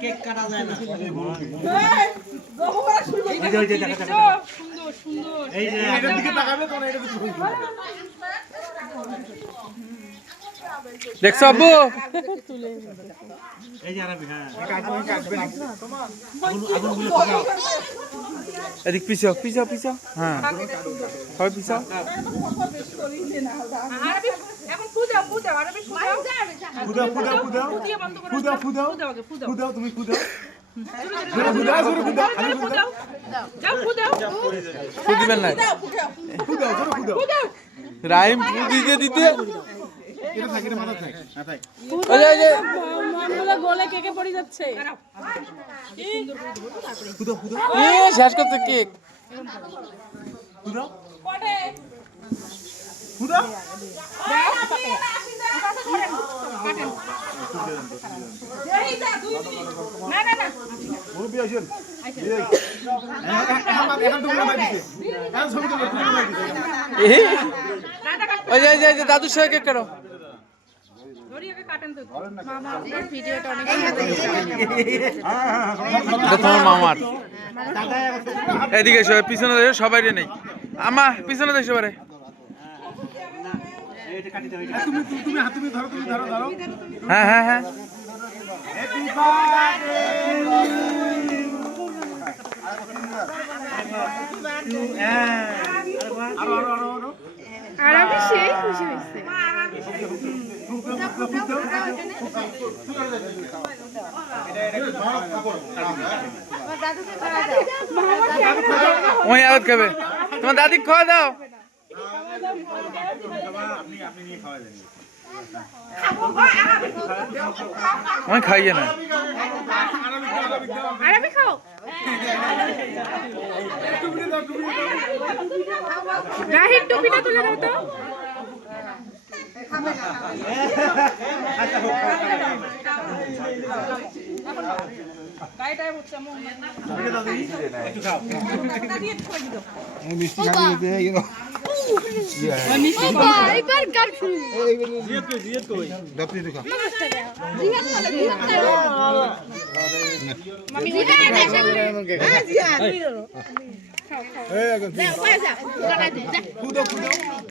Cake কাটা যায় না। দেখছো আব্বু? এদিক পিছাও পিছাও পিছাও। হ্যাঁ সবাই পিছাও। দিবেন না রাইম দিতে দিতে শেষ করতে কেক দাদুর সঙ্গে কেক কাটো। তোমার মামার এদিকে পিছনে দেখো সবাই নেই। আমা পিছনে দেখো পারে। হ্যাঁ হ্যাঁ হ্যাঁ আর আমি সেই খুশি হয়েছে। ওই আওয়াজ খাবে তোমার দাদি খাওয়া দাও। ওই খাইয়ে না আরবি খাও। রাহির টুপিটা তুলে দাও তো।